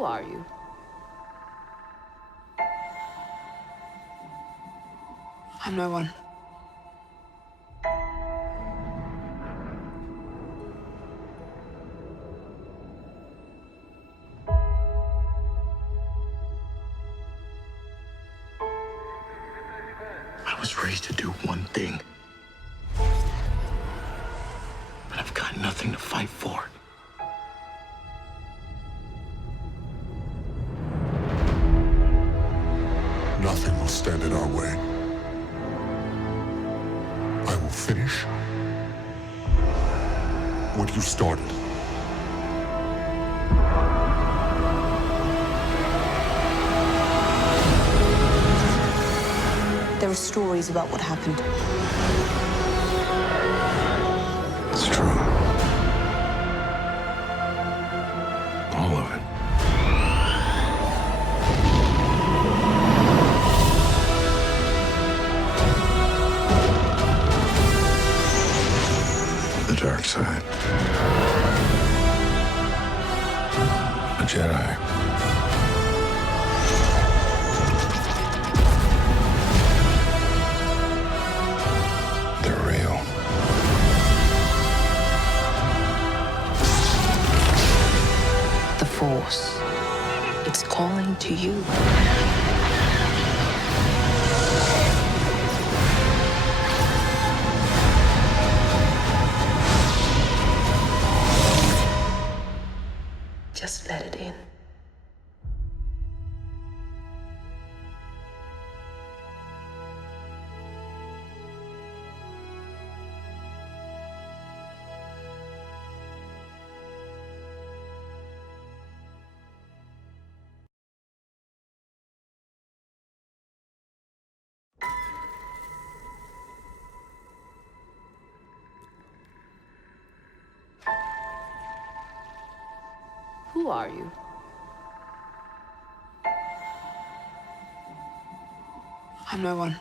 Who are you? I'm no one. I was raised to do one thing. But I've got nothing to fight for. Nothing will stand in our way. I will finish what you started. There are stories about what happened. It's true. All of it. The dark side. A Jedi. They're real. The Force. It's calling to you. Just let it in. Who are you? I'm no one.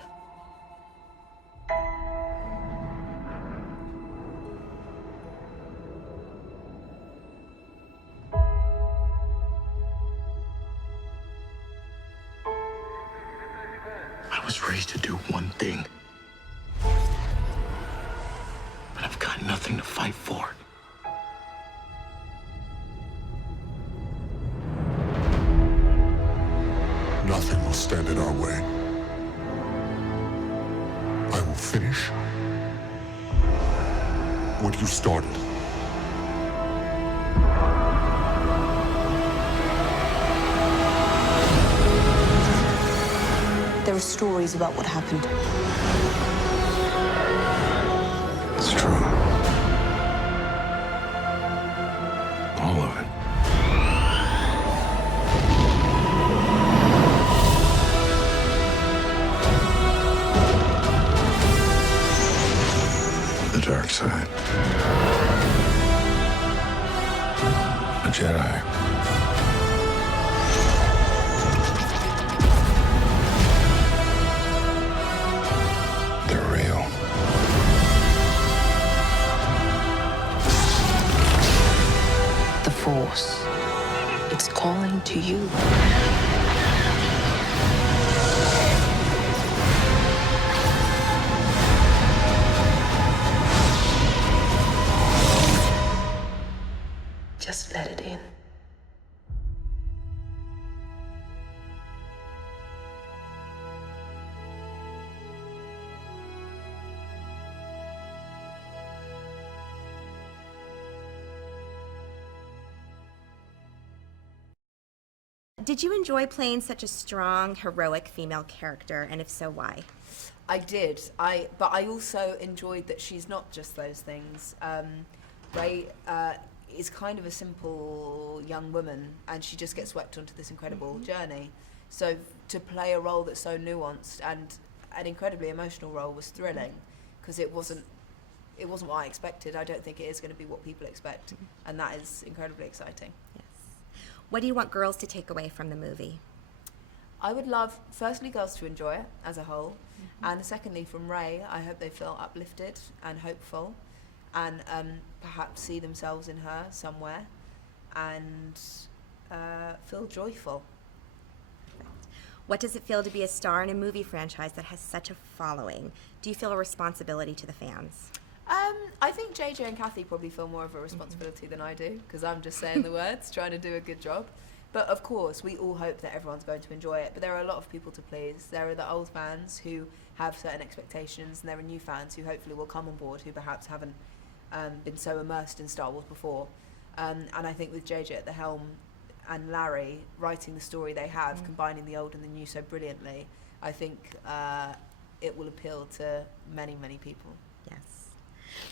I was raised to do one thing. But I've got nothing to fight for. Nothing will stand in our way. I will finish what you started. There are stories about what happened. It's true. All of it. The dark side. A Jedi. They're real. The Force. It's calling to you. Just let it in. Did you enjoy playing such a strong, heroic female character, and if so, why? I did. But I also enjoyed that she's not just those things. Rey is kind of a simple young woman, and she just gets swept onto this incredible journey. So to play a role that's so nuanced and an incredibly emotional role was thrilling, because it wasn't what I expected. I don't think it is going to be what people expect, and that is incredibly exciting. Yes. What do you want girls to take away from the movie? I would love, firstly, girls to enjoy it as a whole, and secondly, from Rey, I hope they feel uplifted and hopeful, and perhaps see themselves in her somewhere, and feel joyful. What does it feel to be a star in a movie franchise that has such a following? Do you feel a responsibility to the fans? I think JJ and Kathy probably feel more of a responsibility than I do, because I'm just saying the words, trying to do a good job. But of course, we all hope that everyone's going to enjoy it. But there are a lot of people to please. There are the old fans who have certain expectations, and there are new fans who hopefully will come on board who perhaps haven't been so immersed in Star Wars before. And I think with JJ at the helm and Larry writing the story they have, combining the old and the new so brilliantly, I think it will appeal to many, many people. Yes.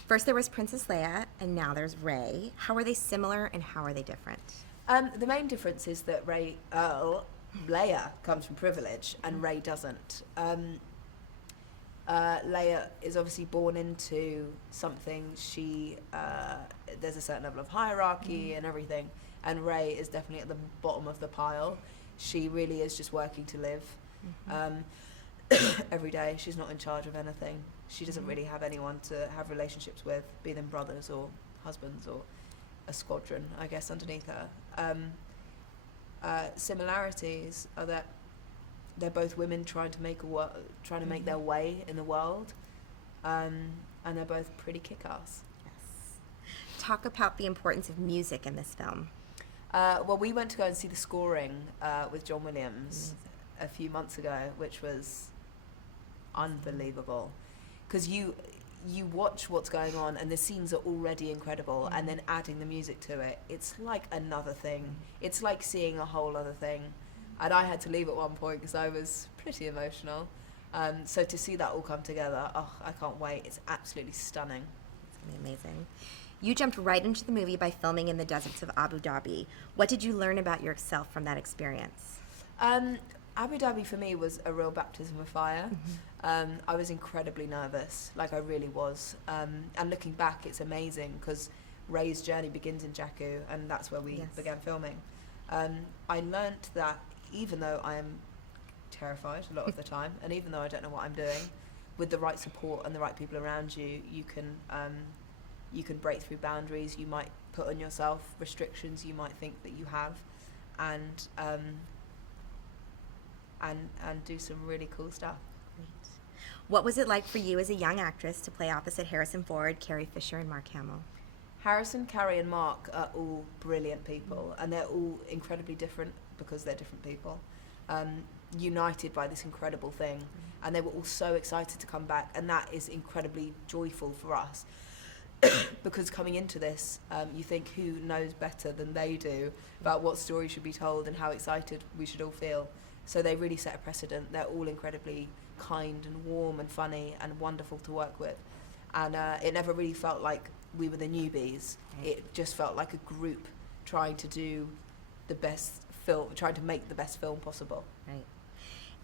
First there was Princess Leia, and now there's Rey. How are they similar, and how are they different? The main difference is that Leia comes from privilege, and Rey doesn't. Leia is obviously born into something. There's a certain level of hierarchy and everything, and Rey is definitely at the bottom of the pile. She really is just working to live every day. She's not in charge of anything. She doesn't really have anyone to have relationships with, be them brothers or husbands or a squadron, I guess, underneath her. Similarities are that they're both women trying to make their way in the world, and they're both pretty kick-ass. Yes. Talk about the importance of music in this film. Well, we went to go and see the scoring with John Williams a few months ago, which was unbelievable, because you watch what's going on and the scenes are already incredible, and then adding the music to it, it's like another thing. It's like seeing a whole other thing. And I had to leave at one point because I was pretty emotional. So to see that all come together, I can't wait. It's absolutely stunning. It's going to be amazing. You jumped right into the movie by filming in the deserts of Abu Dhabi. What did you learn about yourself from that experience? Abu Dhabi for me was a real baptism of fire. I was incredibly nervous, like I really was. And looking back, it's amazing because Rey's journey begins in Jakku, and that's where we began filming. I learnt that even though I am terrified a lot of the time, and even though I don't know what I'm doing, with the right support and the right people around you, you can break through boundaries. You might put on yourself restrictions you might think that you have, and do some really cool stuff. Great. What was it like for you as a young actress to play opposite Harrison Ford, Carrie Fisher, and Mark Hamill? Harrison, Carrie, and Mark are all brilliant people, and they're all incredibly different because they're different people, united by this incredible thing. And they were all so excited to come back, and that is incredibly joyful for us. Because coming into this, you think, who knows better than they do about what story should be told and how excited we should all feel. So they really set a precedent. They're all incredibly kind and warm and funny and wonderful to work with. And it never really felt like we were the newbies. It just felt like a group trying to do the best film, trying to make the best film possible. Right.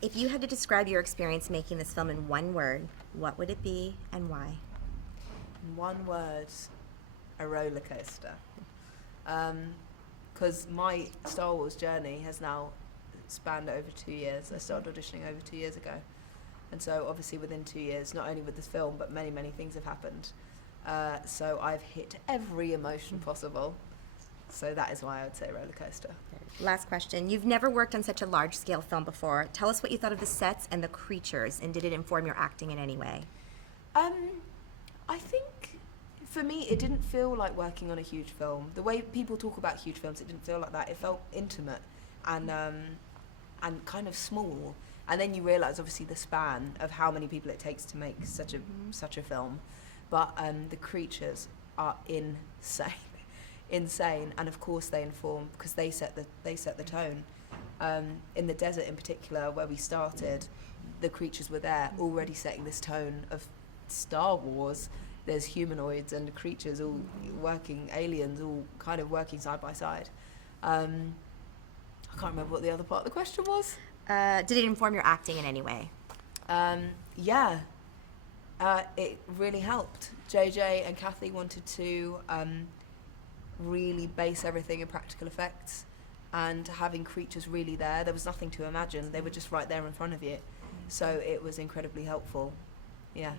If you had to describe your experience making this film in one word, what would it be and why? In one word, a roller coaster. Because my Star Wars journey has now spanned over 2 years. I started auditioning over 2 years ago. And so obviously within 2 years, not only with this film, but many, many things have happened. So I've hit every emotion possible. So that is why I would say roller coaster. Last question. You've never worked on such a large-scale film before. Tell us what you thought of the sets and the creatures, and did it inform your acting in any way? I think, for me, it didn't feel like working on a huge film. The way people talk about huge films, it didn't feel like that. It felt intimate and kind of small. And then you realise, obviously, the span of how many people it takes to make such a film. But the creatures are insane, and of course they inform, because they set the tone. In the desert, in particular, where we started, the creatures were there, already setting this tone of Star Wars. There's humanoids and creatures all working, aliens all kind of working side by side. I can't remember what the other part of the question was. Did it inform your acting in any way? Yeah. It really helped. JJ and Kathy wanted to really base everything in practical effects, and having creatures really there was nothing to imagine. They were just right there in front of you. So it was incredibly helpful. Yeah.